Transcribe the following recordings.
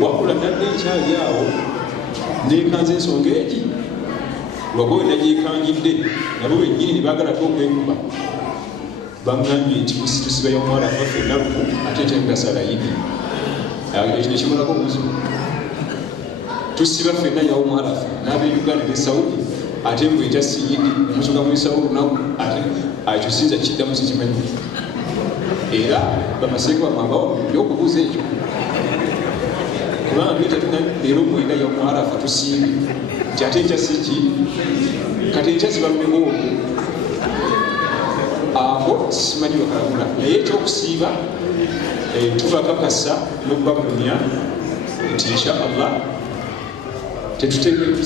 wabula nadde ekyali awo neekanza ensonga egi lwakuba nagyekangidde nabo bennyini ne baagalako okwekuba bangambye nti tusibayo omuwala faffe ennaku ate temutasala yidi ekyo nekimulako obuzibu tusiba ffenna yawo omuwalaffe n'ab'Uganda ne Saudi ate mbweta siyidi omusuka mwisawo olunaku ate ekyo sinza kiddamu sikimanyi era bamaseeka bamwabawo ebyokubuuza ekyo kubanga twita leero mwenda yamuwalafa tusiibi nti ate ekyasiki kati ekyazibalumewo ako simanyi bakalagula naye ekyokusiiba tubakakasa n'okubabunya nti inshaallah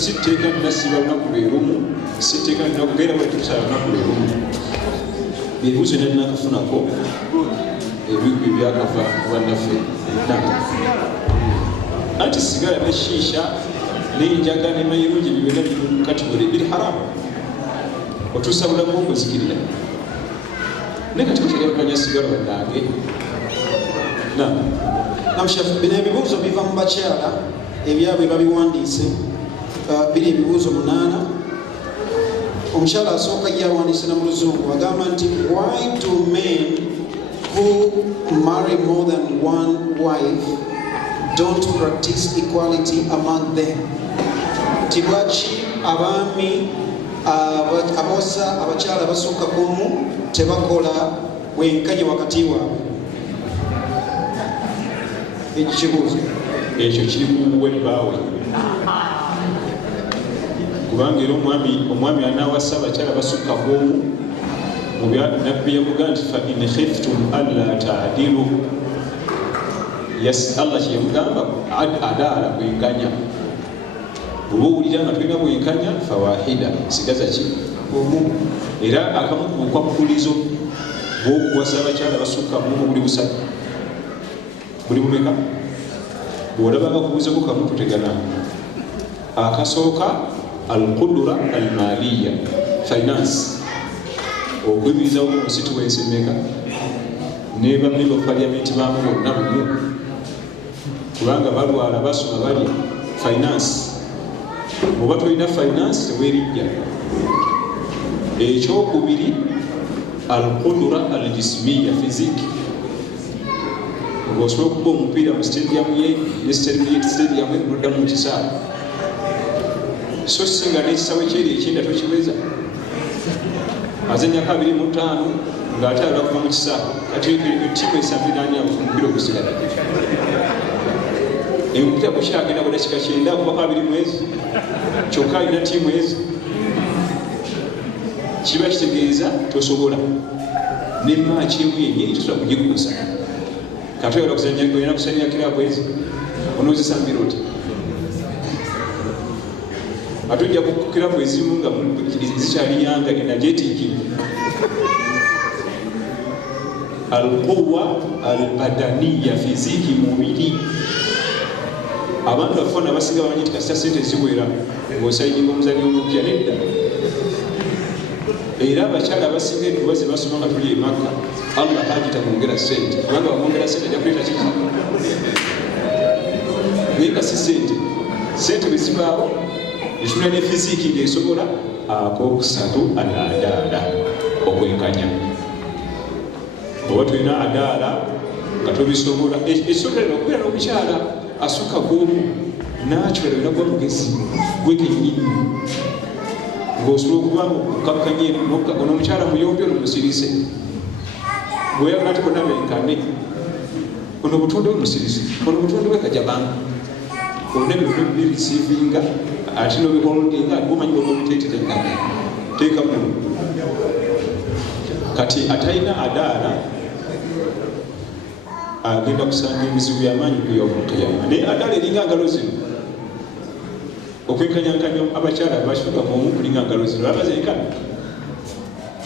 sitteeka nnasiiba lunaku lwerumu sitteeka nnakubeera bwe tukusala lunaku lwerumu byebuuzo nalinakufunako ebigu ebyakava bannaffe anti sigala neshiisha n'enjaga n'emayirungi bibeera biri kategori biri haramu otuusa bulamu okuzikirira naye kati kutegerekanya sigala bannange namushafu bino ebibuuzo biva mu bakyala ebyabwe babiwandiise biri ebibuuzo 8 omukyala asooka yawandiise na mu luzungu agamba nti why do men who marry more than one wife don't practice equality among them? Tibachi abami abawasa abakyala basooka kumu tebakola bwenkanya wakati waabwe. Ekibuuzo ekyo kiri kuwe bbaawe kubanga era omwami anaawasa abakyala basukka kumu nabbi yamugamba nti fa in khiftum alla taadilu Allah kyeyamugamba adaala bwenkanya oba owulira nga tulina bwenkanya fawahida sigaza ki omu era akamu ku bukwakulizo bw'okuwasa abakyala basukka mumu buli busatu buli bumeka bw'olaba bakubuuzeko kamu tutegana akasooka alqudura almaliya finance okuyimirizawo ku constituency meka ne bamemba of parliament bamu bonna bumu kubanga balwala basoma bali finance oba tolina finance teweerijja ekyokubiri alqudura aljismiya physique ng'osobola okuba omupiira mu stadium ye ne stadium noddamu mu kisaawe so singa n'ekisaawe kyeri ekinda tokiweza azanyako 25 ng'ate alala kuva mu kisaawe kati ttiimu esambiranya omupiira ogusigala omupiira gukyagenda ku dakika 9 kubako 2 mwezi kyokka alina ttiimu ezo kiba kitegeeza tosobola ne maaki emu yennyini tosobola kugikuusa kati oyina kusanya kiraabu ezo onoozisambira oti ate ojja ku kiraabu ezimu nga zikyaliyanga energetic alquwa albadaniya fiziki mubiri abantu bafuna basinga bamanyi nti kasita sente ziwera ng'osayinga omuzanyo omupya nedda era abakyala abasinga entuba ze basoma nga tuli emaka Allah hajita kwongera sente kubanga bamwongera sente ajja kuleeta kiki naye nga si sente bwe zibaawo ekitula ne fiziki ng'esobola akokusatu adaala okwenkanya oba tulina adaala nga tobisobola ekisobolera okubeera n'omukyala asukka gwomu nakyala olina kuba mugezi gwekennyini ng'osobola okuba okakkanye onomukyala muyombi ono musirise bweyagala ate bonna benkane ono obutonde bwemusirise ono obutonde bwekajabanga olina ebintu birisiivinga ate nobiholdinga omanyi bwobiteeterekane teeka muno kati atalina adaala agenda kusanga ebizibu byamaanyi kuyomukiyama naye adaala eringa ngalo zino okwenkanyankanya abakyala abakituka muomu kulinga ngalo zino abazenkana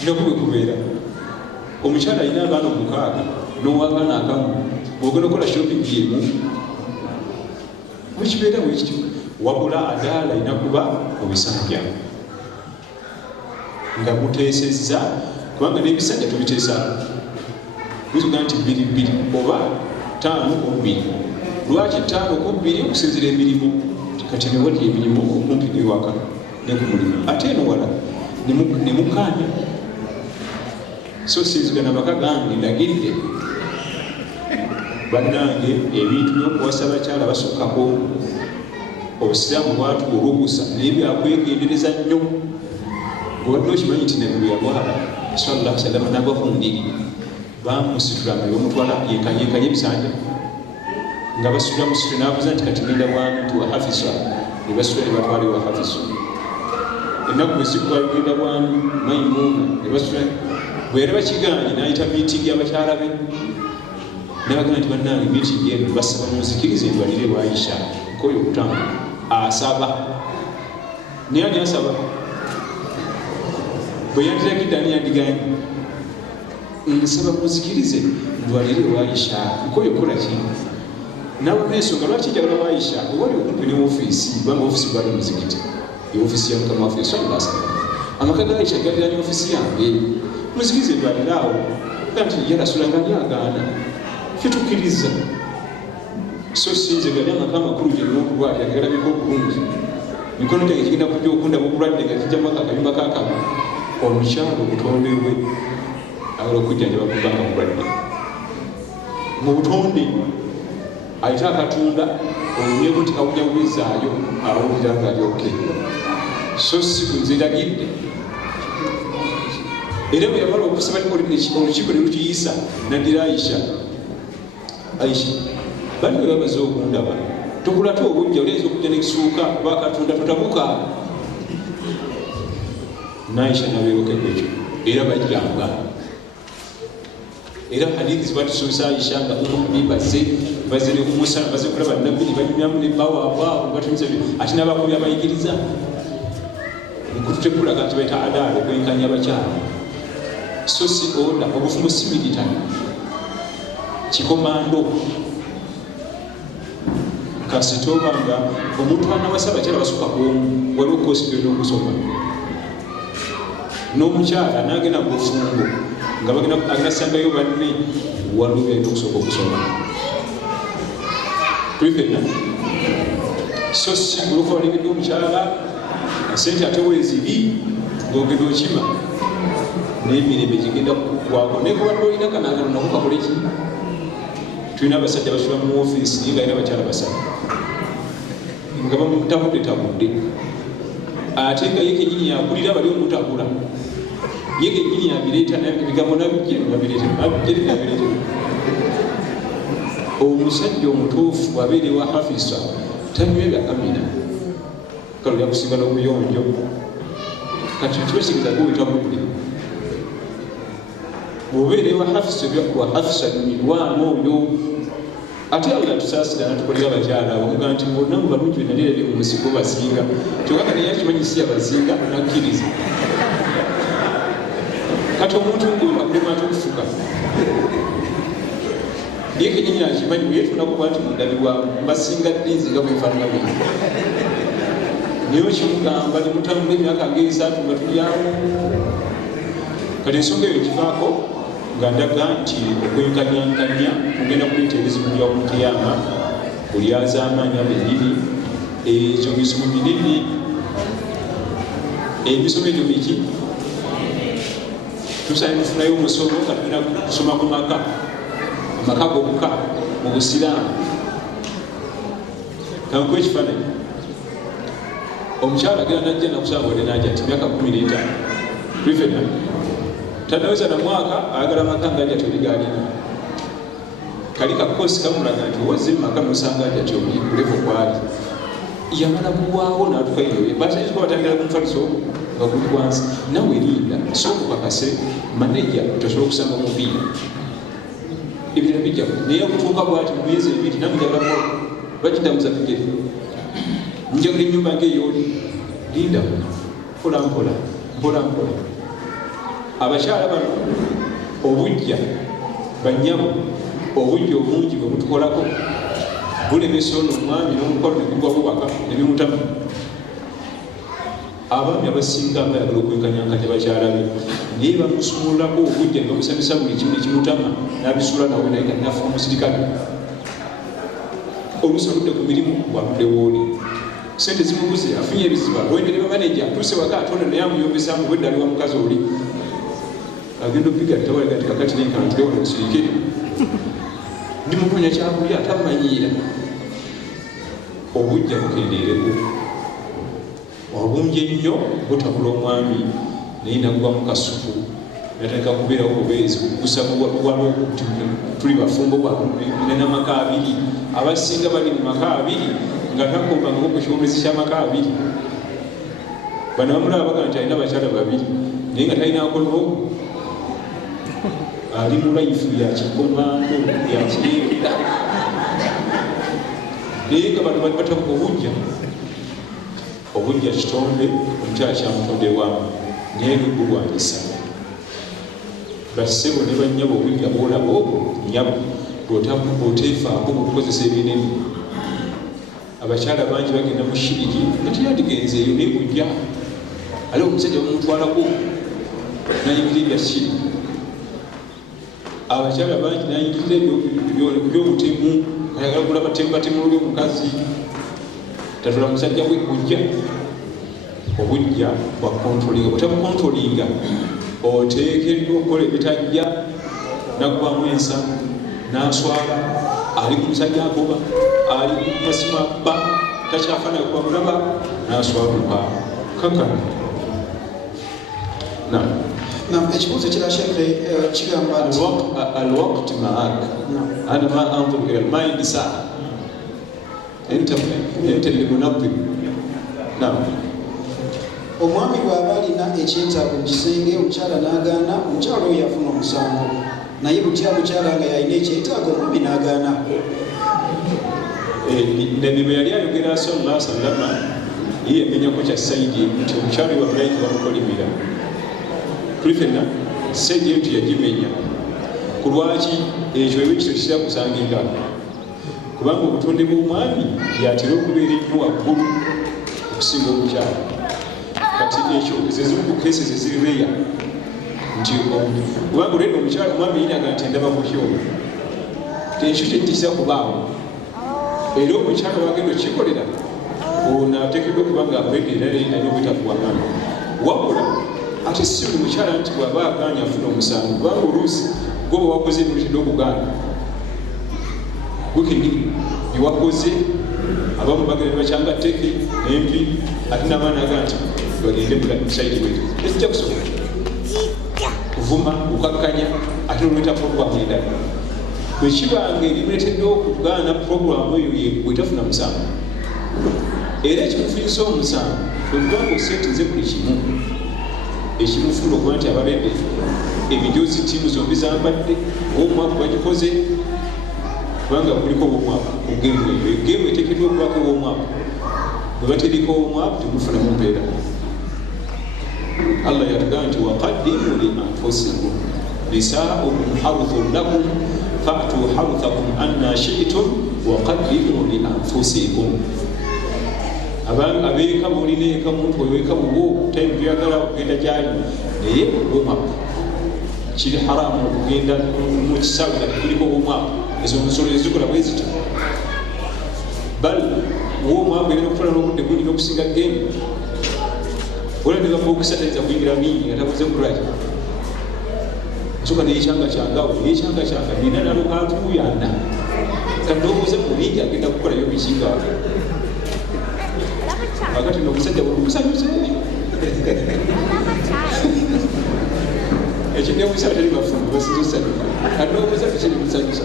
nakubwe kubeera omukyala alina abaana 6 n'owabaana akamu bwogenda okukola shopping yemu mukibeera bwekityo wabula adaala alina kuba obisanja nga muteesezza kubanga n'ebisanja tubiteesa bizuga nti 2 oba 5 2 lwaki 5 ku 2 okusinzira emirimu kati ne wali emirimu okumpi n'ewaka ne ku mulimu ate eno wala ne mukaanya so sinzigana amaka gange ndagidde bannange ebintu by'okuwasa abakyala basokkako obusiraamu bwatu olw'obusa naye byakwegendereza nnyo obadde okimanyi nti nebwe yalwala sallallahu alaihi wasallam n'agwa ku ndiri bamusitula nga bamutwala yenkanye ebisanja nga basitula musitule n'abuuza nti kati ngenda bwami nti wa hafisa ne basitula ne batwala ewa hafisa ennaku bwezikuba genda bwami Maimuna ne basitula bwe yali bakiganye n'ayita miitingi y'abakyala be n'abagamba nti bannange miitingi eno basaba munzikirize ndwalire lwa Aisha nkoyo okutambula asaba naye ani asaba bwe yandiragidde ani yandiganye nsaba munzikirize ndwalire lwa Aisha nkoyo okukola ki nawe n'ensonga lwaki njagala lwa Aisha owali okumpi ne ofiisi kubanga ofiisi gwali muzikiti ofiisi ya mukama waffe sallallahu alaihi wasallam amaka ga Aisha galiraanye ofiisi yange muzikirize ndwalire awo nti ye Rasula nga nyagaana fitukkiriza so sinze gali amaka amakulu gye n'okulwalira galabika obulungi mikono gyange kigenda kujja okundaba obulwadde nga kijjamu akayumba kakaba omukyalo obutonde bwe awola okujjanjaba kubanga bulwadde mu butonde ayita akatunda onyeko nti kawunya bwizaayo awulira nga ali oke so siku nziragidde era bwe yamala okusaba olukiiko ne lukiyisa naddira Aisha bali bwe bamaze okundaba tokulate obujja olenza okujja nekisuuka bakatunda totabuka n'Aisha nabeerokeko ekyo era bajjanga era hadithi zibatusomesa Aisha nga bazze ne kumusala bazze kulaba nabbi ne banyumyamu ne bawaabwaabo batumiza ate n'abakubi abayigiriza nkututekulaga nti baita adaala okwenkanya abakyala so si oda obufumu si military kikomando kasitoba nga omuntu anawasa abakyala basukka kuomu waliwo koosi genda okusoma n'omukyala n'agenda mu bufumbo nga agenda sangayo banne waliwo byalina okusooka okusoma tulifena so si guluka walegedde omukyala sente ate weeziri ng'ogenda okima n'emirembe gigenda kukwako naye kubadde olina kanaagano nako kakole ki tulina abasajja basula mu ofiisi naye nga alina abakyala basatu nga bamutabudde ate nga ye kenyini yakulira abali omutabula ye kenyini yabireeta ebigambo nabireeta omusajja omutuufu abeerewa hafisa tanywega amina kale yakusinga n'obuyonjo kati kibasigeza gwewetabudde bwobeerewa hafisa byakuwa hafisa mirwano oyo ate Allah tusaasira natukolera abakyala okuga nti bonna mu balungi be nalirabye mu musigo basinga kyokka naye akimanyi si abasinga nakkiriza kati omuntu ng'oyo akulema ate okufuka ye kenyini akimanyi bweyetunakuba nti mundabibwa mbasinga ddiizi nga bwefaanana bwe naye okimugamba ne mutambula emyaka ng'esatu nga tulyawo kati ensonga eyo kivaako nga ndaga nti okwenkanyankanya kugenda kuleeta ebizibu by'omukiyama kulyaza amaanyi abennyini ekyo misomo minene emisomo egyo miki tusaanye tufunayo omusomo nga tugenda kusoma ku amaka gokka mu busiraamu kankuwa ekifaananyi omukyala agenda najja nakusaba wadde najja nti myaka 15 tulifena tanaweza na mwaka ayagala amaka ngajja toligalina kali kakosi kamulaga nti owoze mumaka nosanga ajja tyoli kulevo kwali yamala kuwaawo natukayo basaizi batandikira kumufaliso nga guli wansi nawe linda sokukakase maneja tosobola okusanga omupiira ebirala bijja naye okutuuka bwati mu myezi 2 namujagala bakidamuza bigere njagala ennyumba ngaeyoli linda mpolampola abakyala bano obujja bannyabo obujja obungi bwe butukolako bulemesa ono omwami n'omukwano ne gugwa buwaka ne bimutamu abaami abasinga bayagala okwenkanyankanya bakyala be naye bamusumululako obujja ne bamusanyusa buli kimu nekimutama n'abisuula nawe naye nga nafa omusirikale oluusi aludde ku mirimu waludde wooli sente zimuguze afunye ebizibu alwendereba maneja atuse waka atonda naye amuyombesamu bwedda aliwa mukazi oli agenda opigatta walaga nti kakati nenkantule wano nsirike ndi mukonya kyakulya atamanyiira obujja bukendeereko wabungi ennyo butabula omwami naye nagwa mu kasuku natandika kubeerawo bubeezi kugusabuwalo tuli bafumbo bwanamaka abiri abasinga bali mu maka abiri nga takombangako ku kyomezi kyamaka abiri bano bamulaba baga nti alina abakyala babiri naye nga talina akono ali mu laifu yakikomando yakireera naye nga bano bali batabuka obujja kitonde omukyala kyamutonderwamu naye nigulwanyisa bassebo ne bannyabo obujja bwolaba obwo nyabo bwoteefaako bukukozesa ebinene abakyala bangi bagenda mu shiriki natiyandigenzeeyo naye bujja ali omusajja bamutwalako nayingira ebya shiriki abakyala bangi nayingirira ebyobutemu ayagala kulaba temubatemuloli omukazi tatula musajja gwe bujja obujja bwa kontrolinga bwetabukontrolinga oteekeddwa okukola ebitajja naggwamu ensa naswala ali ku musajja agoba ali ku masimu abba takyafana kuba mulaba naswaluka kakana ekibuuzo ekira shekhe kigamba nti alwaqt maak ana ma anzur ila almind saa ente limunadhim omwami bw'aba alina ekyetaago mu kisenge omukyala n'agaana omukyala oyo yafuna omusango naye butya mukyala nga yalina ekyetaago omwami n'agaana nabi bwe yali ayogera sallallahu alaihi wasallama ye yamenyako kya saidi nti omukyala oyo wabulayiti bamukolimira tuli fenna saidi eyo tiyagimenya ku lwaki ekyo ebyo kito kisira kusangika kubanga obutonde bw'omwami yatera okubeera ennyo waggulu okusinga omukyala kati ekyo zezimu ku cases ezirireya nti kubanga olwedde omukyala omwami yinaga nti endaba mukyoyo tekyo kyetisa kubaawo era omukyala wagenda okikolera ono ateekeddwa okubanga akwegera naye obwetafuwamana wabula ate si buli mukyala nti bw'aba agaanya afuna omusango kubanga oluusi gwoba wakoze ebintu okugaana gukenyini byewakoze abamu bagenda nebakyanga teke empi ate n'abaana aga nti bagende musaidi wetu ekijja kusobola kuvuma okukakkanya ate nolweta puroguramu endala bwekibanga ebimuletedde okugaana puroguramu eyo bwetafuna musango era ekimufiisa omusango kwekubanga osetinze buli kimu ekimufuna okuba nti abaledde emijoozi ttiimu zombi zambadde omwaku bagikoze kubanga kuliko omwaku ogemu eyo egemu eteekeddwa okubako omwaku bwe baterika omwaku temufuna mumpeera Allah yatugamba nti waqaddimu li anfusikum nisaa'ukum harthun lakum fa'tu harthakum anna shi'tum waqaddimu li anfusikum abeeka bulina eka muntu oyo eka bubwo time byagala okugenda gyali naye omwaku kiri haramu okugenda mu kisaawe nga kuliko omwaku ezo nsolo ezikola bwe zityo bal omwaku erina okufuna n'obudde bulina okusinga gemu wala ne bafokisa tayinza kuyingira mingi nga tabuze kulaja soka neyekyanga kyangawe neyekyanga kyanga nina nalo katuyana kandobuuza mu mingi agenda kukolayo bikinga akati nomusajja bulumusanyuse ekinebuusa batali bafumbi basinza osanyuka kandobuuza tekiri musanyusa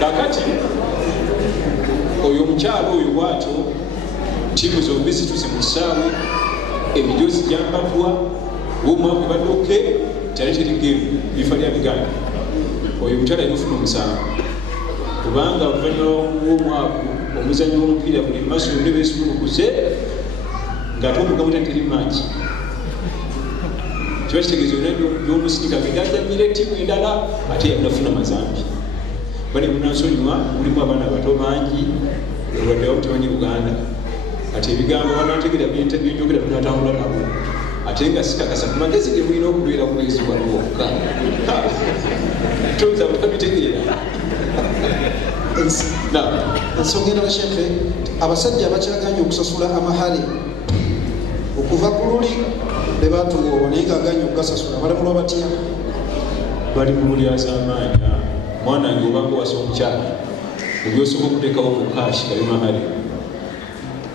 kakati oyo omukyalo oyo bwatyo ttiimu zombi zituuse mu kisaawe emijoozi gyambatwa womwaku baddoke kyali terigemu bifa lya biganda oyo mukyala yamufuna omusango kubanga oluvannyuma w'omwaku omuzannyo w'omupiira buli maaso yonna beesumulukuze ng'ate omugamu teri maaki kiba kitegeeza yonna gy'omusirika agenda azannyira ettiimu endala ate yanafuna mazambi bali munansonyiwa mulimu abaana abato bangi olwadde wamu temanyi Uganda ati ebigambo banategera byenjogera tunatambula nabo ate nga sikakasa ku magezi ge mulina okubeera bwezi waliwo okka toza butabitegeera ensonga endala shekhe abasajja abakyaganye okusasula amahale okuva ku luli be batuwoowa naye ng'aganye okugasasula balamulwa batya? bali mu mulyazaamaanya mwana wange obanga wasa omukyala ebyosobola okuteekawo mu kaashi gabe mahale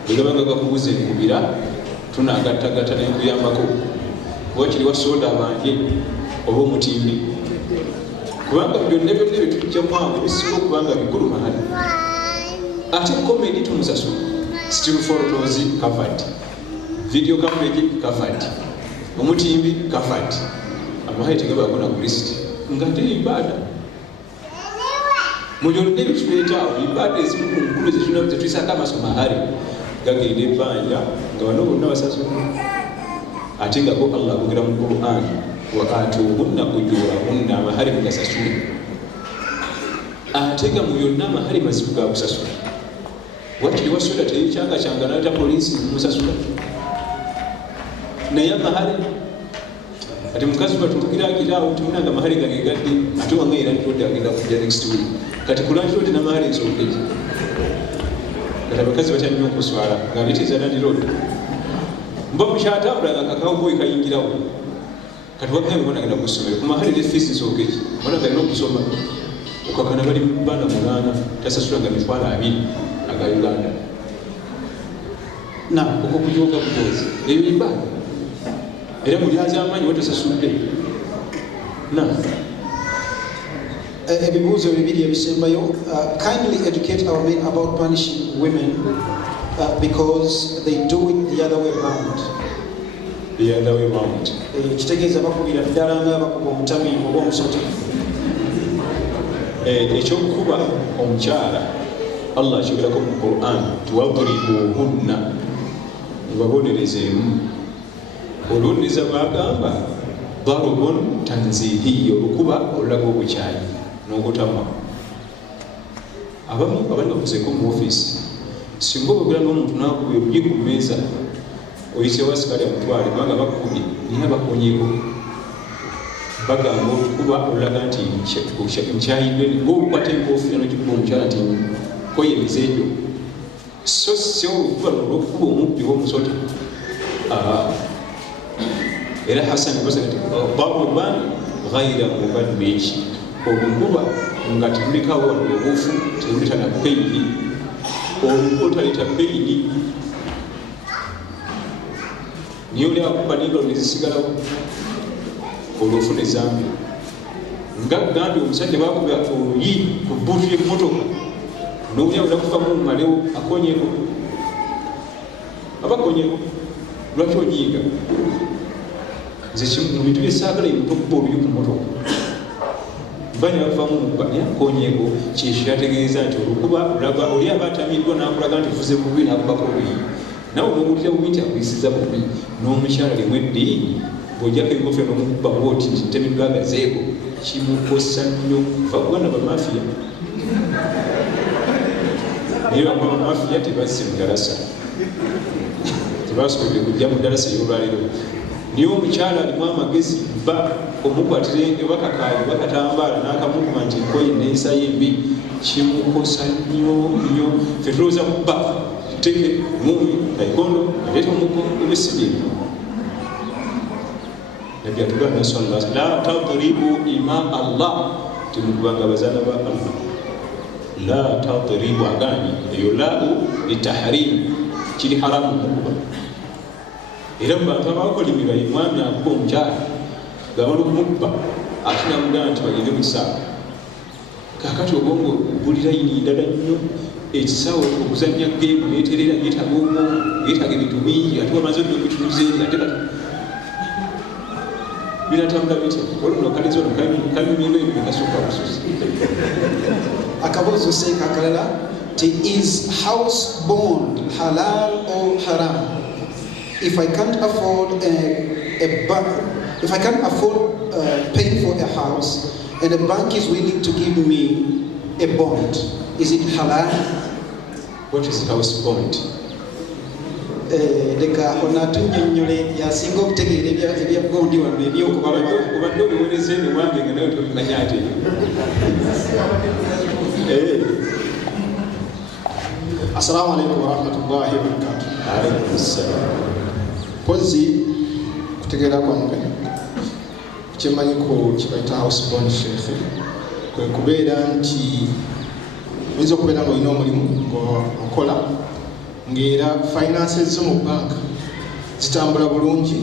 bwe gabanga gakubuza enkubira tunagattagatta nenkuyambako kuba kiri wa soda bange oba omutimbi kubanga byonna byonna byetujjamu awo bisinga okubanga bikulu mahale ate komedi tumusasula still photos covered video coverage covered omutimbi covered amahale tegabaako na kristi nga te ibada mulyoludde ebituleetaawo ibada ezimu ku nkulu zetuyisako amasomo ahali gagenda ebbanja nga bano bonna basasula ate nga ko Allah agogera mu Quran wa atuhunna ujurahunna amahale mugasasule ate nga mu byonna amahale mazibu ga kusasula wakiri wasula teyikyanga naleta poliisi musasula naye amahale ati mukazi batulugiraagiraawo timunanga amahale gange gadde ate wange era ntodde agenda kujja next week kati kulandirodi namahale nsookeji kati abakazi batya nnyo okuswala nga biteeza nandirodi mba mukyatambula nga kakawboyi kayingirawo kati wagaye mwana agenda kusomero ku mahale nefiisi nsookeji mwana galina okusoma okakana bali baana 8 tasasula nga mitwalo 2 aga Uganda na okwo kujooga bugozi eyo ibada era mulyaza amaanyi watasasudde na ebibuuzo bibiri ebisembayo. Kindly educate our men about punishing women because they do it the other way round. The other way round. Kitegeeza bakubira ddala nga bakuba omutami oba omusota. Ekyokuba omukyala Allah akyogerako mu Quran wadribuhunna mubabonerezeemu olwoneza bwagamba darubun tanzihiyo olukuba olulaga obukyayi n'okutamwa abamu abali bakuzeeko mu ofiisi singa obogera n'omuntu nakuba ebuyi ku mmeeza oyisewo asikali amutwale kubanga bakubye naye abakonyeko bagamba olukuba olulaga nti nkyayiddwe ngaobukwata enkofiira nokikuba omukyala nti koyemiza ejo so si olukuba olwokuba omubbi w'omusota era Hassan basanga nti daruban ghayra mubaddij olukuba nga tebulikawo obuufu tebuleta na peyini olukuba taleta peyini niyo oli akuba n'engalo nezisigalawo olwofuna ezambi nga gambye omusajja bakuba oluyi ku bbuutu y'emmotoka n'obuyawula kuvamu mumalewo akonyeko abakonyeko lwaki onyiiga nze mu bintu byesaagala ebimu tokuba oluyi ku mmotoka mbanya bakuvamu yakonyeko kyekyo yategeeza nti olukuba olaga oli aba atamiddwa n'akulaga nti fuze bubi n'akubako oluyi nawe n'owulira bubi nti akuyisiza bubi n'omukyala limu eddiini bw'ojjako enkofiira n'omukuba bwoti nti ntemiddwa agazeeko kimukosa nnyo va kuganda bamafiya naye bamba bamafiya tebazze mu dalasa tebasobodde kujja mu dalasa ey'olwaliro niye omukyala alimu amagezi ba omukwatire ebakakaayi bakatambaala n'akamukuma nti nkoye n'ensa y'embi kimukosa nnyo nnyo fe tulowooza kuba teke mumi naikondo aleeta omuggo obesibye nabbi atugamba sallallahu alaihi wasallam la tadribu ima Allah timugubanga bazaana ba Allah la tadribu agani eyo lau litahrim kiri haramu mukuba era mu bantu abakolimirwa omwami akuba omukyala gabala okumubba atunamugana nti bagende mu kisaawe kakati obwongo bulira yini ddala nnyo ekisaawe okuzannya geemu neeterera yeetaga obwongo yeetaga ebintu bingi ate wamaze odde okitunuzeeri ate kati binatambula bitya olwo kalizo kanyumirwa ebyo bigasooka busuzi akabuuzo seeka akalala ti is house bond halal or haram? If I can't afford if I can't afford paying for a house and the bank is willing to give me a bond, is it halal? What is house bond? Leka onatunyonyole yasinga okutegeera ebya bondi wano obadde obiwereza eno wange nga nawe tobimanya ate Assalamu alaikum warahmatullahi wabarakatuh. Alaikum assalam. Pozi kutegeera kwange kyemanyi ku kibaita house bond sheikh kwe kubeera nti oyinza okubeera nga olina omulimu ng'okola ng'era finances zo mu banka zitambula bulungi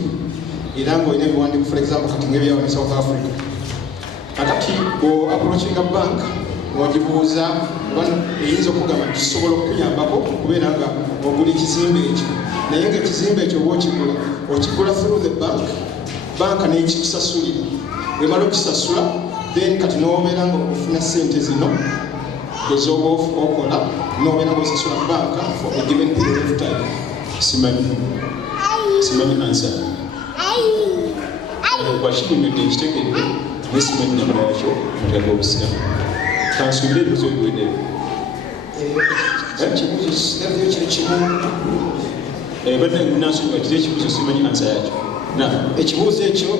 era ng'olina ebiwandiiko for example kati ng'ebyawo ne South Africa kakati approachinga bank n'ogibuuza eyinza okugamba nti kisobola okukuyambako okubeera nga ogula ekizimbe ekyo naye nga ekizimbe ekyo oba okigula through the banka n'ekikusasulira bwemala okukisasula then kati n'obeera nga ofuna sente zino ezoba okola n'obeera nga osasula banka for a given period of time. Simanyi answer. Kwakikunyudde ekitegeedde nesimanyi namula yakyo mutaka obusiramu kansubire ebibuzo ebiweddeyo ekibuzo kiri kimu badde nansonyiwa kiri ekibuzo simanyi ansa yakyo ekibuuzo ekyo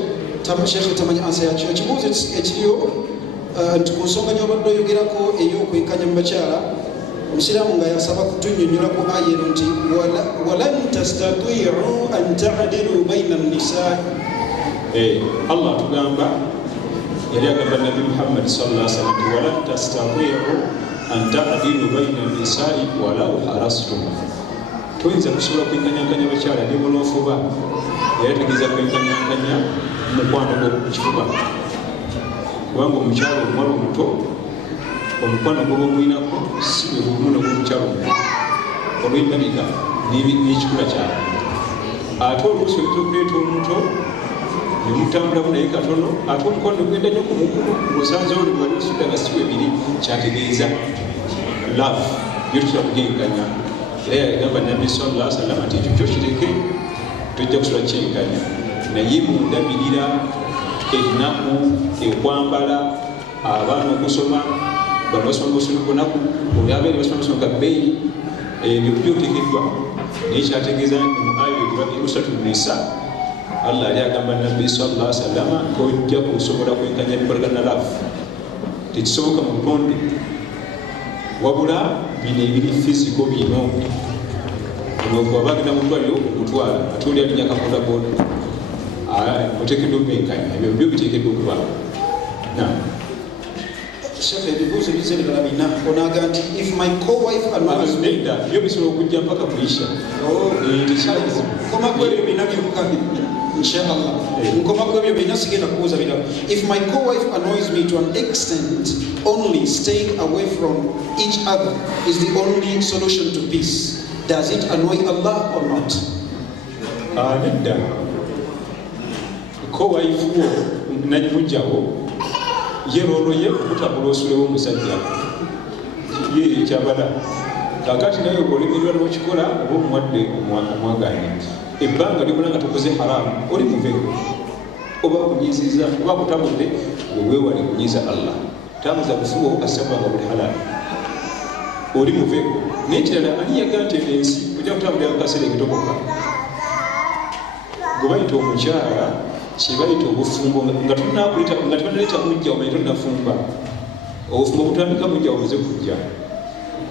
sheekhe tamanyi ansa yakyo ekibuuzo ekiriyo nti ku nsonga gy'obadde oyogerako ey'okwenkanya mu bakyala omusiraamu nga yasaba kutunnyonnyola ku aya eno nti walan tastatii'u an ta'dilu baina an-nisaa. Allah atugamba yali agamba Nabi Muhammad sallallahu alaihi wasallam walan tastatii'u an ta'dilu baina an-nisaa walau harastum. Toyinza kusobola kwenkanyakanya bakyala ne munoofuba era tegeeza kwenkanyakanya mukwano gw'okukifuba kubanga omukyala omuwala omuto omukwano gwoba omwinako si bwe bumu n'ogw'omukyala omuto olw'endabika n'ekikula kyawe ate oluusi oyinza okuleeta omuto ne mutambulamu naye katono ate omukwano gugenda nnyo ku mukulu ng'osanzewo ne bwali osudda nga si bwebiri kyategeeza love yo tutera kugenkanya era yagamba Nabbi sallallahu alaihi wasallam nti ekyo kyo kireke tojja kusobola kyenkanya naye mundabirira ennaku okwambala abaana okusoma bano basoma kunaku olyabeere basoma kabbeeyi ebyo byotekeddwa naye kyategeeza nti mu aya emusatu nisa Allah ali agamba Nabbi sallallahu alaihi wasallam tojja kusobola kwenkanya bikolagana laavu tekisoboka mu butonde wabula bino ebiri fiziko bino onokuba bagenda mu ddwaliro okutwala ate oli alinya kabodaboda oteekeddwa okwenkanya ebyo byo biteekeddwa okuba Sheikh ebibuuzo bize ebirala bina onaga nti if my co-wife annoys me byo bisobola okujja mpaka kuyisha nkoma kwebyo bina byokka inshallah nkoma kwebyo bina sigenda kubuuza birala. If my co-wife annoys me to an extent only staying away from each other is the only solution to peace, does it annoy Allah or not? Nedda co-wife wo najimujjawo yeroloye okutabula osulewo omusajja ye ekyabala kakati naye olemererwa n'okikola oba omuwadde omwaganye ebbanga libula nga tokoze haramu oli muveeko oba kunyiiziza oba kutabudde weweewale kunyiiza Allah tabuza bufuwo kasabanga buli halali oli muveeko naye kirala ani yagaa nti ensi ojja kutambulira kukaseera ekitokoka gwe bayita omukyala kyebayita obufumbo nga tebanaleeta mujja omanyi tonnafumba obufumbo butandika mujja obuze kujja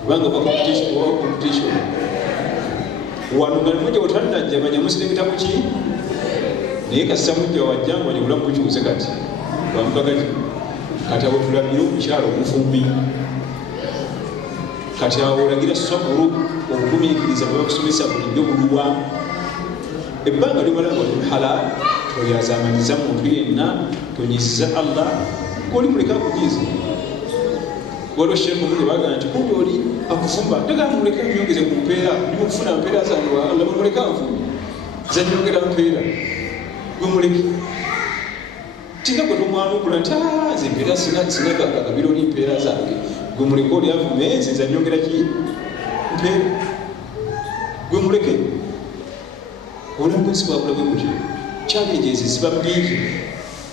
kubanga oba competition wano nga mujja bwetannajja manya musirengeta muki naye kasita mujja wajja nga obulamu bukibuze kati bamukagati kati abo tulabire omukyalo omufumbi kati awo olagira sabulu obugumiikiriza bwe bakusomesa bulijjo buluwa ebbanga limala nga oli halal toyazamanyiza muntu yenna tonyiziza Allah ng'oli muleka akujiiza waliwo sheekhu muli bagamba nti kumbi oli akufumba ndagamba muleke myongeze ku mpeera nimukufuna mpeera zange Allah muleka nfumbi zanyongera mpeera gwe muleke tinga gwe tomwanukula nti nze mpeera sinagagabira oli mpeera zange gwe muleke oli avume nze zanyongera ki mpeera gwe muleke obulamu bwensi bwabula bwe butyo challenges ziba nyingi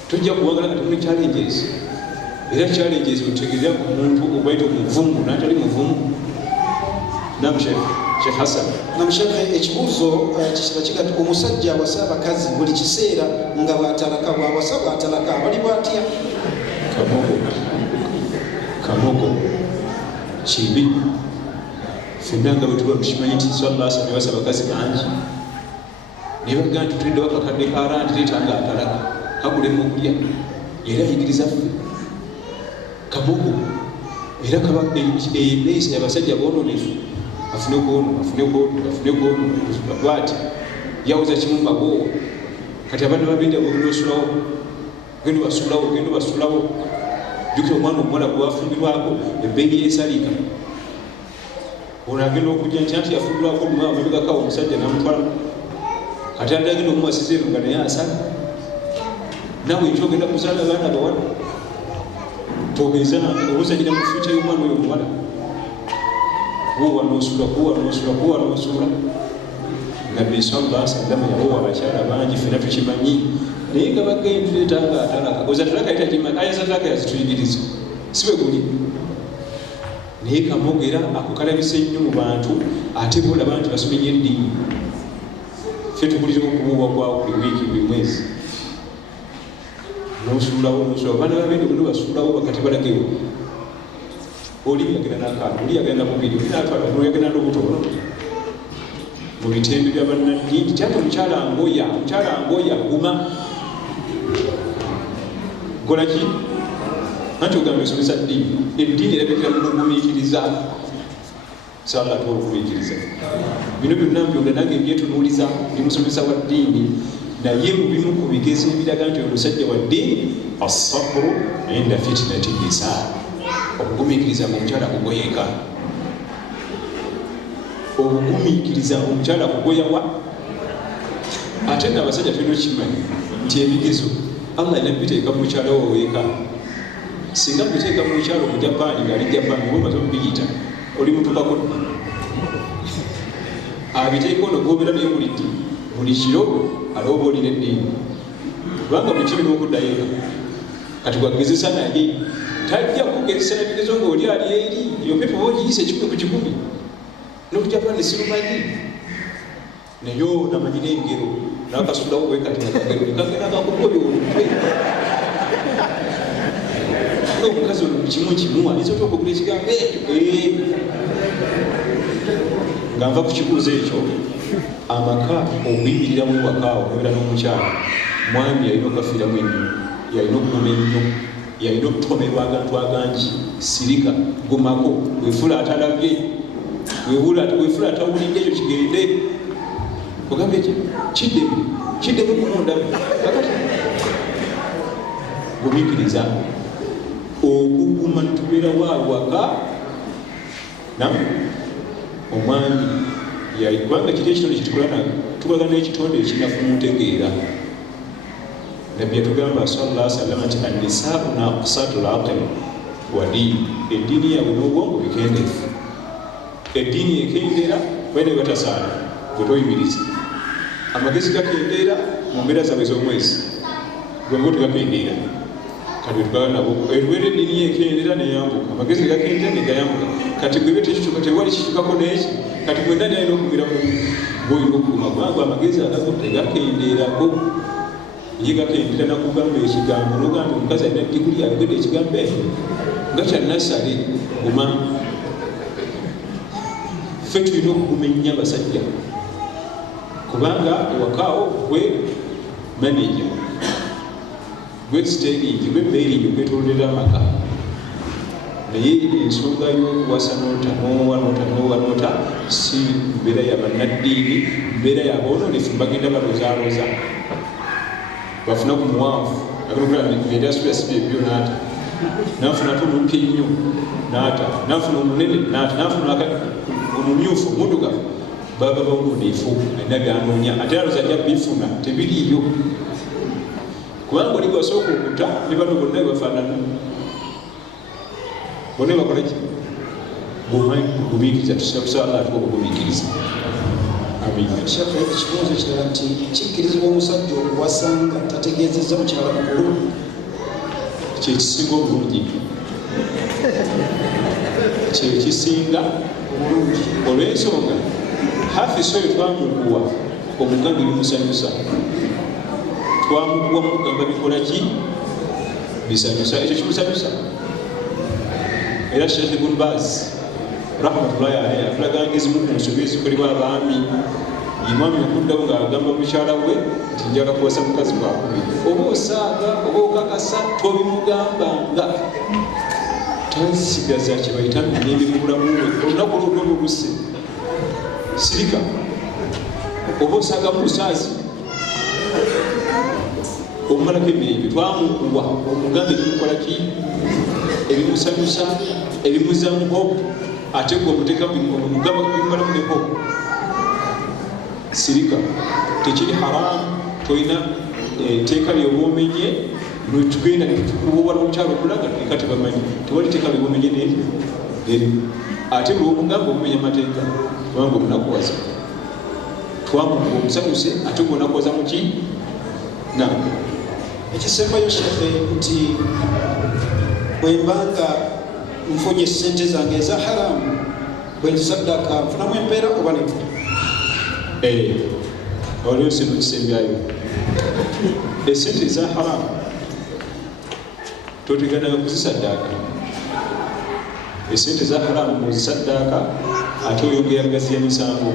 tojja kuwangala nga temuli challenges era challenges otegerera ku muntu obaita omuvumbu natali muvumu Sheikh Hassan namushekhe ekibuuzo kikira kiga nti omusajja awasa abakazi buli kiseera nga bw'atalaka bw'awasa bw'atalaka abali bw'atya kamogo kibi ffenna nga bwe tuba tukimanyi nti sallallahu alaihi wasallam abakazi bangi naye bagamba nti tulidde wakakadde karandi leetanga atalaka kagulemu okulya era ayigiriza ffe kabugu era kaba eneeyisa y'abasajja boononefu afune gwono bati yawuza kimu mbagoowa kati abaana babinda bwogenda osulawo genda basulawo jukira omwana omuwala gwewafumbirwako ebbeeyi yesalika ono agenda okujja nti yafumbirwako omabegakawo omusajja namutwala kati andi agenda omuwasiza eno nga naye asala nawe ekyogenda kuzaala abaana bawala togeza obuzanyira mu fyuca y'omwana oyo omuwala kuwa noosula nabbi sallallahu alaihi wasallam yawowa abakyala bangi ffena tukimanyi naye nga bagendiretanga atalaka oza talaka itakimanyi aya za talaka yazituyigiriza si bwe guli naye kamogera akukalabisa ennyo mu bantu ate bolaba nti basomenya eddiini ffe tugulira okubuuwa kwawo buli wiiki buli mwezi nosuulawo abaana babende buli basuulawo bakati balagewo oli yagenda n'akaana oli yagenda mubiri oli n'atwala noyagenda n'obutono mu bitembe bya bannaddiini kyati omukyala ngoya guma kolaki anti ogamba esomesa ddiini eddiini erabikira mu kugumiikiriza sala tolugumiikiriza bino byonna mbyogera nange ebyetunuuliza ndi musomesa wa ddiini naye mu bimu ku bigezo ebiraga nti omusajja wa ddiini assabru inda fitinati nisa okugumiikiriza omukyala kugoyeka okugumiikiriza omukyala kugoyawa ate n'abasajja tulina okimanyi nti ebigezo allah ina biteeka mu mukyala wo weeka singa biteeka mu mukyalo mu japaani ngaali japaani oba omaze okubiyita oli mutukako abiteeka ono gobeera naye buli kiro alooba olina eddiini kubanga buli kirina okuddayo eka kati gwagezesa naye tajja kugezesa ebigezo ngaoli ali eri yopepa ogiyise 10 ku 10 n'okujapaani sirumanyi naye namanyi n'engero nakasulawo wekati nakagero nikagera akakukolyo olutwe omukazi ono kimu ayinza otuuka okugula ekigambo ekyo nga nva ku kibuuzo ekyo amaka okuyimiriramu ewakaawo okubeera n'omukyala mwami yalina okafiiramu ennyo yalina okuguma ennyo yalina okutomerwa agantu agangi sirika gumako wefula atalabye wefula atawulidde ekyo kigende ogamba eki kiddemu kumundabe kakati gumiikiriza okuguma nitubeera waawaka omwami kubanga kiri ekitonde kitugana n'ekitonde ekinafu mutegeera nabbi yatugamba sallallahu alaihi wasallam nti annisaau naqsatul aql wa diini eddiini yaabwe n'obwongo bikendeefu eddiini ekendeera baine batasaana bwetoyimiriza amagezi gakendeera mu mbeera zaabwe ez'omwezi gwengo tegakendeera kati tukala nabo erwere eddiini yekendeera neyambuka amagezi gakendeera negayambuka kati gwebe tekikyuka tewali kikyukako n'eki kati gwenna nalina okumira gwolina okuguma kubanga amagezi agago tegakendeerako ye gakendeera nakugamba ekigambo nogamba omukazi alina diguli ayogedde ekigambo ekyo nga kyannasale guma ffe tulina okuguma ennyo abasajja kubanga ewakaawo gwe maneja gwe siteringi gwe beeringi gwetololera amaka naye ensonga y'okuwasa noota si mbeera yabannaddiini mbeera yaboononefu bagenda balozaalooza bafuna ku muwanvu agaaasubirasibe ebyo naata nanfuna ate omumpi ennyo naata nanfuna omunene naata nanfuna omumyufu omundugavu baba bawunoneefu alina byanoonya ate alooza ajja bifuna tebiriiyo kubanga oli gwasooka okutta ne bano bonna bafaanana bonna bakolaki gumiikiriza tusaba atuka okugumiikiriza ekibuuzo kirala nti kikkirizibwa omusajja okuwasanga tategeezezza mukyala mukulu kyekisinga obulungi kyekisinga obulungi olw'ensonga hafisi oyo twamukuwa omuganga ebimusanyusa twamukuwa mukugamba bikola ki bisanyusa ekyo kimusanyusa era Sheikh Ibn Baz rahmatullahi alayhi atulaga ezimu ku nsobi ezikolebwa abaami imwami okuddawo ng'agamba mukyala we nti njagala kuwasa mukazi gwakubiri oba osaaga oba okakasa tobimugambanga tasigaza kyebayita mirembe mu bulamu bwe olunaku olwotooba olusse sirika oba osaaga mu lusaazi omumalako emirembe twamukuwa omugambe ebimukolaki ebimusanyusa ebimuzamu hope ate gwe omuteeka omugamba bimumalamu ne hope sirika tekiri haramu tolina teeka lyobwomenye netugenda netukuwala omukyalo okulaga eka tebamanyi tewali teeka lyobwomenye neri ate buli omugamba omumenya mateeka kubanga omunakuwaza twamukuwa omusanyuse ate gwe onakuwaza muki na ekisembayo shekhe nti bwembanga nfunye sente zange eza haramu bwenzisaddaka nfunamu empeera oba ne olio sintu kisembyayo esente eza haramu toteganaga kuzisaddaaka esente za haramu muzisaddaaka ate oyongera gazi y'emisango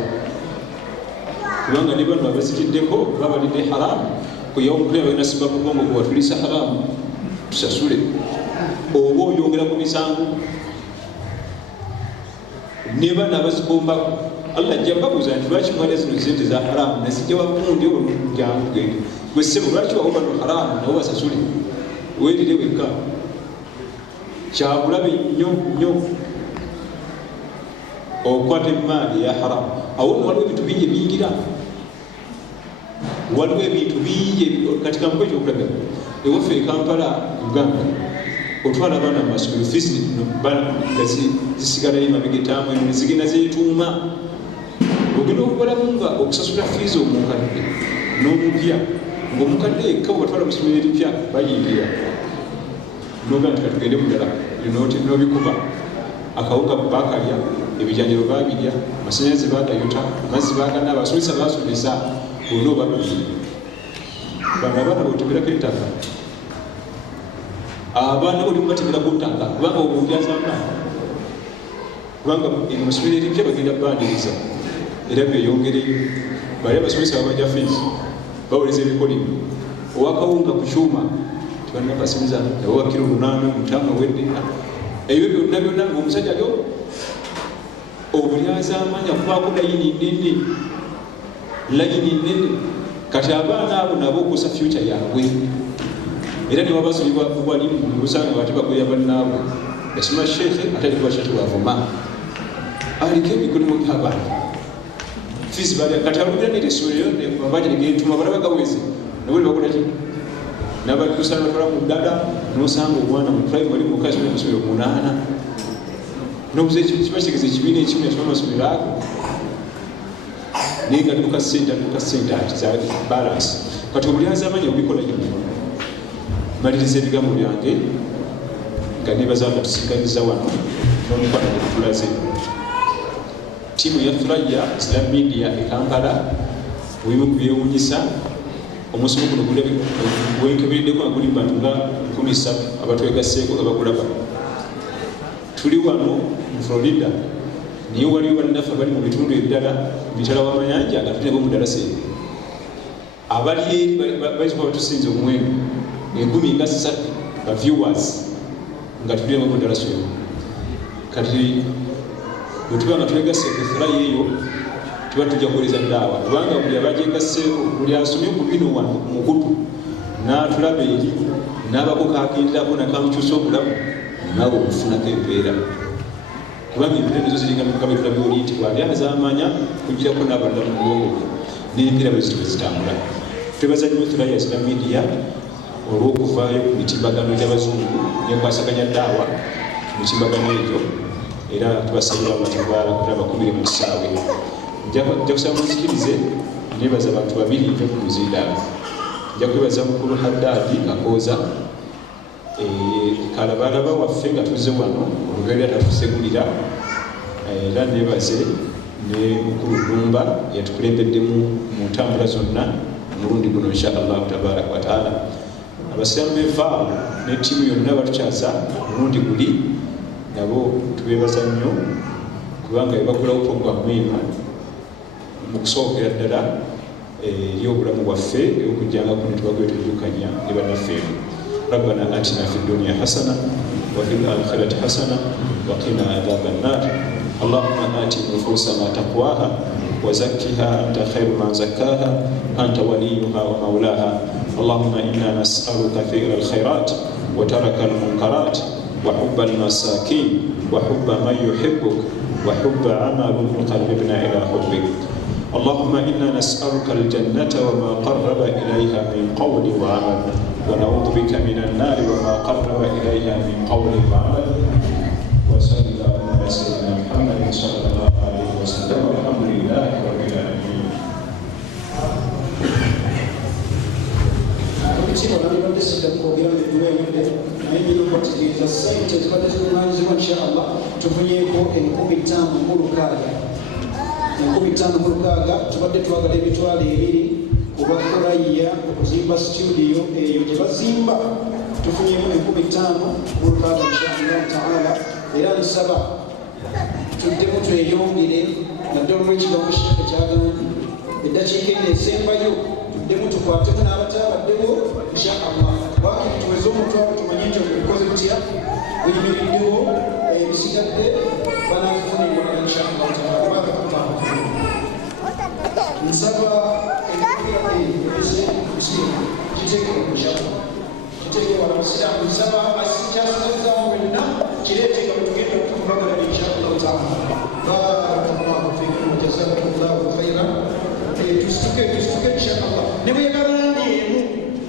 kubanga ne bano abazitiddeko babalidde haramu kuyawukulira balina simba mugongo kuwatulisa haramu tusasule oba oyongera ku misango ne bano abazikombako Allah ajja babuuza nti lwaki mwala zino sente za haramu nazijja wakundi ono jangu gende gwe ssebo lwaki wawo bano haramu nabo basasule weerire wekka kyabulabe nnyo okukwata emaali ya haramu awo waliwo ebintu bingi ebiyingira waliwo ebintu bingi kati kamukwe ekyokulaga ewaffe Kampala Uganda otwala abaana mu masomero fees nga zisigalayo emabegetamu eno nezigenda zeetuuma ogenda okubalamu nga okusasula fees omukadde n'omupya ng'omukadde yekka bwebatwala mu ssomero eripya bayingira noga nti katugende mudala nobikuba akawuka bakalya ebijanjalo babirya amasanyalaze bagayota amazzi bagana abasomesa basomesa olina obabiri bano abaana botemerako ettaka abaana boli mubatemerako ttaka kubanga obundyazama kubanga amasomero eripya bagenda bandiriza era byeyongereyo bali abasomesa babajja fees bawuleza ebikolimo owakawunga ku kyuma tibalina kasimiza yabawa kiro 8 mutama wedde ebyo byonna byonna omusajja lyo obulyazamanya kubaako layini nene kati abaana abo nabo okusa future yaabwe era newabasomibwa walimu usanga bate bagoya bannaabwe yasoma shekhe ate alikuwa shekhe wavuma aliko emikolimu by'abaana fees bali kati alumira n'eresomero mabanja negetuma balaba gaweze nabuli bakolaki nabatuusa batwala ku ddala n'osanga omwana mu primary mukazi n'amasomero 8 n'obuze kiba kigeze ekibiina ekimu yasoma amasomero ago naye nga duka sente ati za balance kati obulyazamanya obikola nnyo maliriza ebigambo byange nga nebaza nga tusinkaniza wano n'omukwano gwetulaze tiimu ya Thuraya Islam Media e Kampala webimu kubyewuunyisa omusomo guno gwenkebereddeko nga guli mu bantu nga 13 abatwegasseeko nga bakulaba tuli wano mu Florida niye waliwo bannaffe abali mu bitundu ebirala bitala w'amayanja nga tulinabo mu Dallas abali eri bayitibwa batusinze omuwendo 13 ba viewers nga tulinabo mu Dallas kati bwe tuba nga twegasse ku Thuraya eyo tuba tujja kuwuliriza ddaawa kubanga buli abajegasseeko buli asomye ku bino wano mukutu n'atulaba eri n'abako kagenderako nakamukyusa obulamu naawe okufunako empeera kubanga empeera nizo ziringa mukabe tulabe oli nti bw'alyazamanya kugirako n'abalala mu bwongo n'empeera bwe zito zitambula twebaza nnyo Thuraya Islam Media olw'okuvaayo ku mitimbagano gy'abazungu n'ekwasaganya ddaawa ku mitimbagano egyo era tubasabira abatabaala kulaba kubiri mu kisaawe nja kusaba munzikirize nebaza abantu babiri nja kumuzindaala nja kwebaza mukulu Haddadi Kakooza kalabalaba waffe nga tuzze wano olubeera tatusegulira era nebaze ne mukulu Lumba yatukulembeddemu mu ntambula zonna omulundi guno insha Allahu tabaraka wa taala abasiramu b'enfaawo ne ttiimu yonna batukyaza omulundi guli nabo tubebaza nnyo kubanga ebagulawo programu eno mu kusookera ddala eryobulamu bwaffe okujjanga ku netwagwetejjukanya ne bannaffe eno. rabbana atina fi dunya hasana wa fil akhirati hasana wa qina adhaban nar. allahumma ati nufusana taqwaha wa zakkiha anta khairu man zakkaha anta waliyuha wa maulaha. allahumma inna nas'aluka fi'la alkhairat wa taraka almunkarat wa hubba almasakin wa hubba man yuhibbuk wa hubba amalun yuqarribuna ila hubbik. اللهم إنا نسألك الجنة وما قرب إليها من قول وعمل ونعوذ بك من النار وما قرب إليها من قول وعمل. وصلى الله على سيدنا محمد صلى الله عليه وسلم والحمد لله رب العالمين. Tubadde twagala emitwalo 2 kuba Kuraya okuzimba studio eyo gye bazimba. Tufunyemu 5,000 inshallah taala. Era nsaba tuddemu tweyongere naddala olw'ekigambo Sheikh kyagambye eddakiika eno esembayo tuddemu tukwatemu n'abatabaddewo inshallah. Wakati tuweze omutwalo tumanye nti obikoze tutya buyimiriddewo ebisigadde banaafunibwa inshallah taala. Nsaba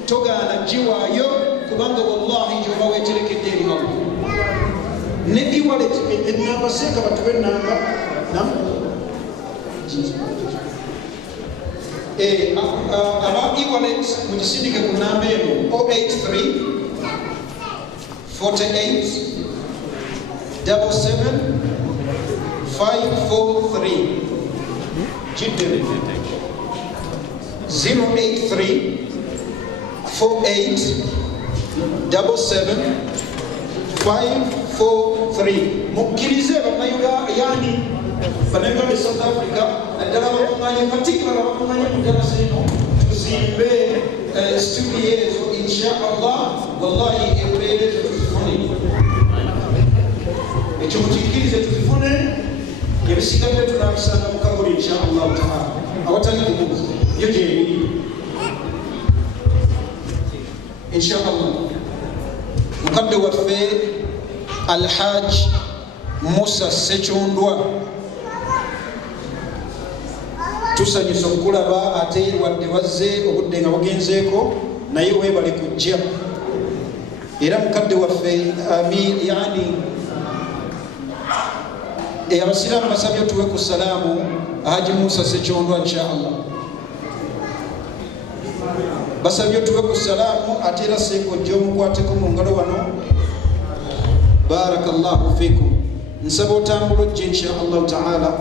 togaana giwaayo kubanga wallahi gyoba weeterekedde eri Allah ne e-wallet enamba seeka batuwe enamba aba e-wallet mugisindike ku namba eno 083 48 77 543 kiddere 083 48 77 543. mukkirize bannayuganda yani bannayuganda South Africa naddala bakuŋŋaanye particular bakuŋŋaanye mu ddala eno tuzimbe studio ezo inshallah. Wallahi embeerezo tuzifune, ekyo mukikkirize tuzifune, ebisigadde tunabisanga mu kabuli inshallah taala awatali kubuuza yo gyebiri inshallah. mukadde waffe Alhaj Musa Ssekyondwa tusanyusa okulaba ate wadde wazze obudde nga bugenzeeko naye weebale kujja. Era mukadde waffe yani abasiraamu basabye tuwe ku salaamu Haji Musa Ssekyondwa inshallah. basabye tuwe ku salaamu ate era seekojja omukwateko mu ngalo wano. barakallahu fikum. nsaba otambula ojje inshallah taala.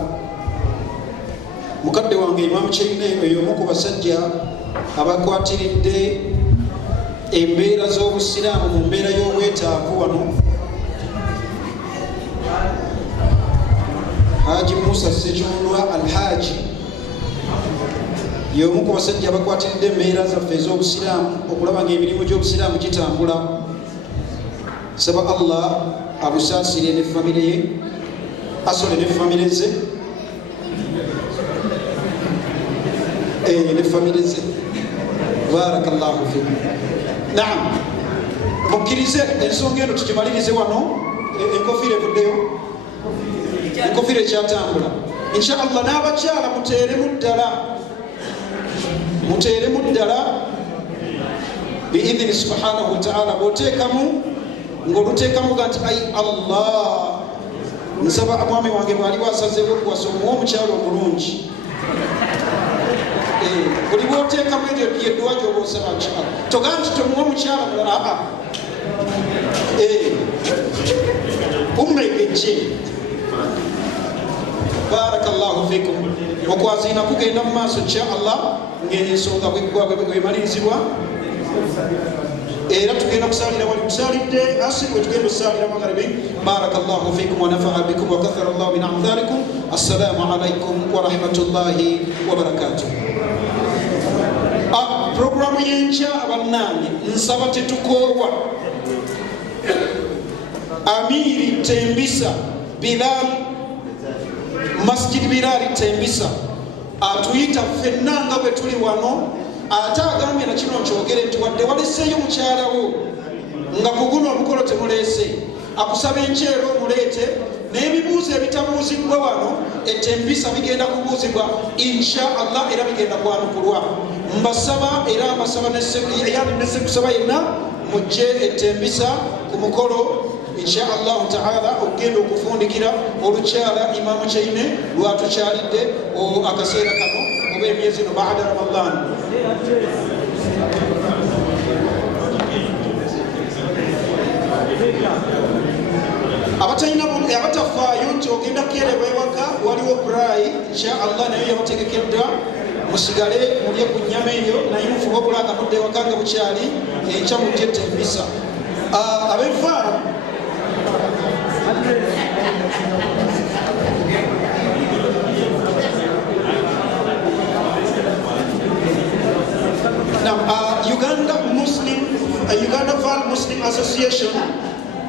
mukadde wange Imam Kyeyune eyo omu ku basajja abakwatiridde embeera z'obusiraamu mu mbeera y'obwetaavu wano. Haji Musa Ssekyondwa Alhaji y'omu ku basajja abakwatiridde embeera zaffe ez'obusiraamu okulaba ng'emirimu gy'obusiraamu gitambula. saba Allah abusaasire ne famire ye asole ne famire ze ne famire ze. barakallahu fikum. Naam, mukkirize ensonga eno tukimalirize wano. Enkofiira evuddeyo, enkofiira ekyatambula inshallah. n'abakyala muteeremu ddala biidhini subhanahu wa ta'ala. bw'oteekamu ng'oluteekamu ga nti ai Allah, nsaba mwami wange bw'ali wasazeewo okuwasa omuwa omukyalo omulungi. buli bw'oteekamu eryo yeddwa gy'oba osaba nkyala. togaa nti tomuwa omukyala mulala umegejje. barakallahu fikum. okwaziina kugenda mu maaso inshallah ng'ensonga bwemalirizibwa era tugenda kusalira wali tusalidde asiri we tugenda kusalira magharibi. Barakallahu fikum wa nafa'a bikum wa kathara Allahu min amthalikum. Assalamu alaikum wa rahmatullahi wa barakatuh. Programu y'enkya abannange nsaba tetukoowa. Amiri Tembisa Bilal, Masjid Bilal Tembisa atuyita ffenna nga bwe tuli wano, ate agambye na kino nkyogere nti wadde waleseeyo mukyalawo nga ku guno omukolo temuleese, akusaba enkyero omuleete, n'ebibuuzo ebitabuuzibwa wano Tembisa bigenda kubuuzibwa insha Allah era bigenda kwanukulwa. Mbasaba era mbasaba nese kusaba yenna mujje Tembisa ku mukolo insha Allah ta'ala okugenda okufundikira olukyala Imam Kyaine lwatukyalidde akaseera kano oba emyezi no baada Ramadan. Abatafaayo nti ogenda kukeerebwa ewaka waliwo braai insha Allah nayo yabategekeddwa, musigale mulye ku nnyama eyo naye mufube okulanga mudde ewaka nga bukyali enkya mujje Tembisa. Ab'enfaana Uganda Val Muslim Association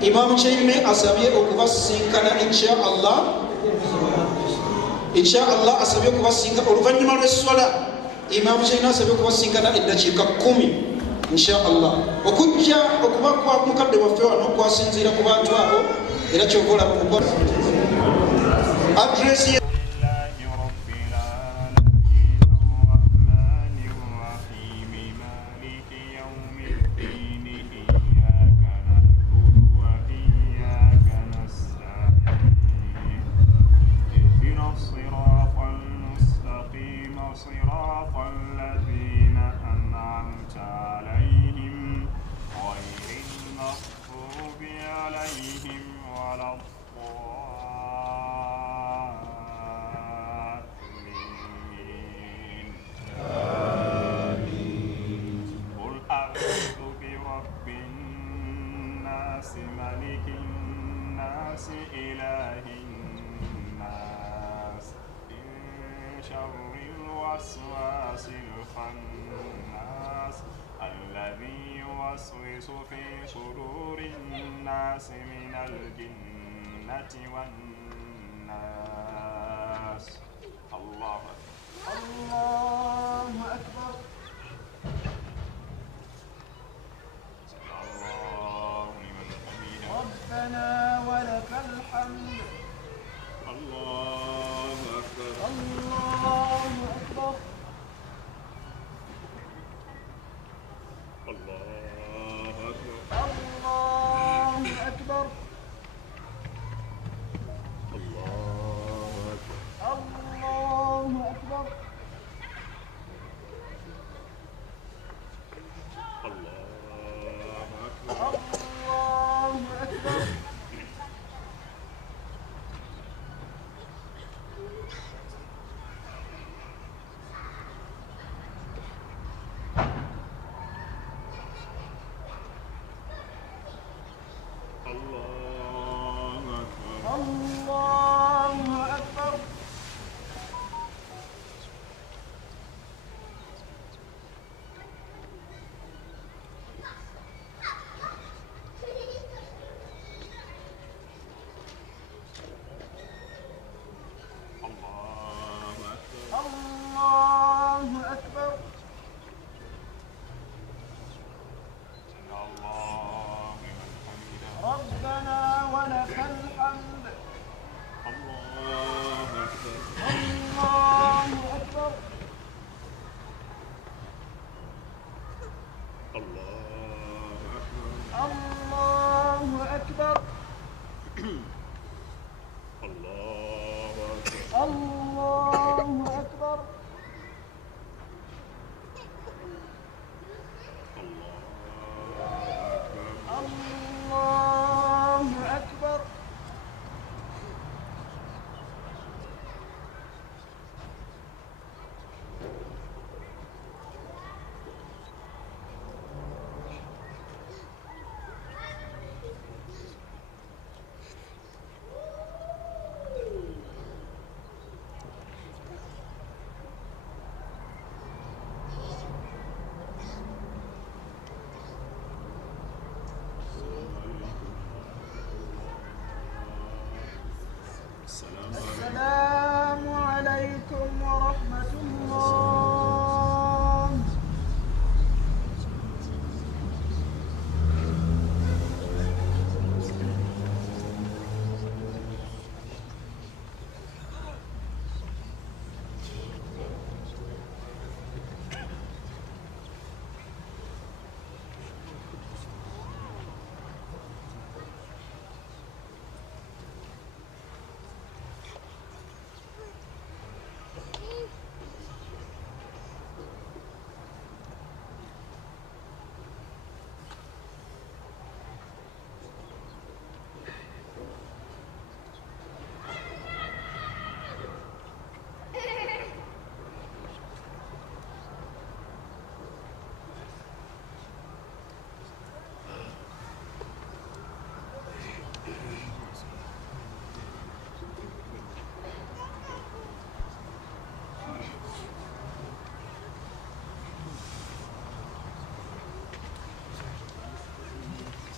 Imam Kyaine asabye okubasinkana insha Allah asabye okubasinkana oluvannyuma lw'esswala. Imam Kyaine asabye okubasinkana eddakiika 10 insha Allah. Okujja okuba kwa mukadde waffe wano kwasinziira ku bantu abo era kyovola mu mukono address يوسوس في صدور الناس من الجنة والناس. الله أكبر الله أكبر. الله لمن حمده ربنا ولك الحمد. الله أكبر الله أكبر. الله أكبر. الله السلام عليكم ورحمة الله.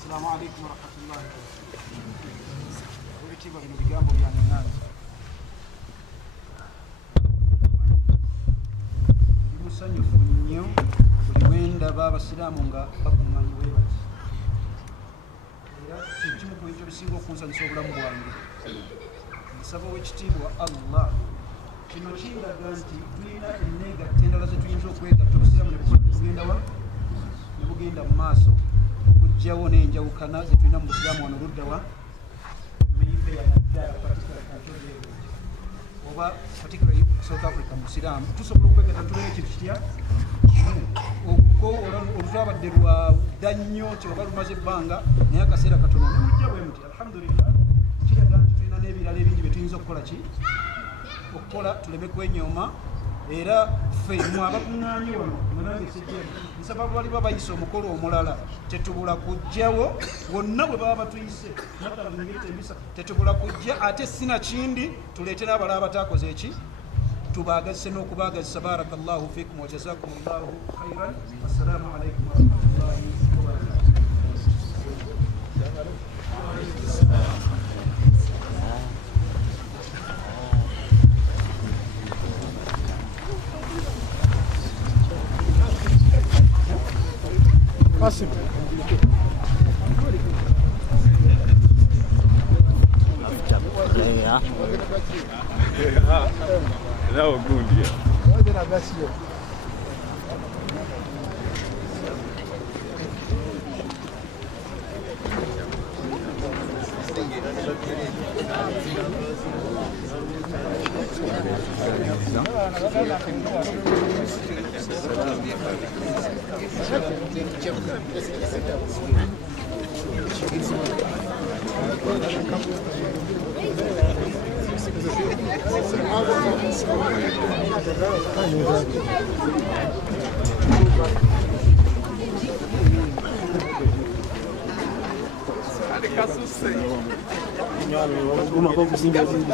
السلام عليكم ورحمة الله وبركاته. Ebitiibwa bino bigambo byange nange. Ndi musanyufu nnyo buli wendaba abasiraamu nga bakuŋŋaanye weebaki. Era kimu ku bintu ebisinga okunsanyusa obulamu bwange. Nsaba ow'ekitiibwa Allah kino kindaga nti tulina enneegatta endala ze tuyinza okwegatta obusiraamu ne bugenda mu maaso. Okujjawo n'enjawukana ze tulina mu busiraamu wano ludda wa miyife yanaddala oba particularly South Africa mu busiraamu tusobola okwegatta tulina ekintu kitya olutwabadde lwadda nnyo nti oba lumaze ebbanga naye akaseera katono nemujja bwe muti alhamdulillah kiraga nti tulina n'ebirala ebingi bye tuyinza okukola ki okukola tuleme kwenyooma. Era ffe mwe abakuŋŋaanye wano mulange sejjemu nsaba bali babayise omukolo omulala tetubula kujjawo wonna bwe baba batuyise natalingitembisa tetubula kujja ate sinakindi tuleete n'abalala bataakoze eki tubaagazise n'okubaagazisa. Barakallahu fikum wa jazakumullahu khairan. Assalamu alaikum warahmatullahi wabarakatuh. Qasim. Não, algum dia. Uma coisinha de sul.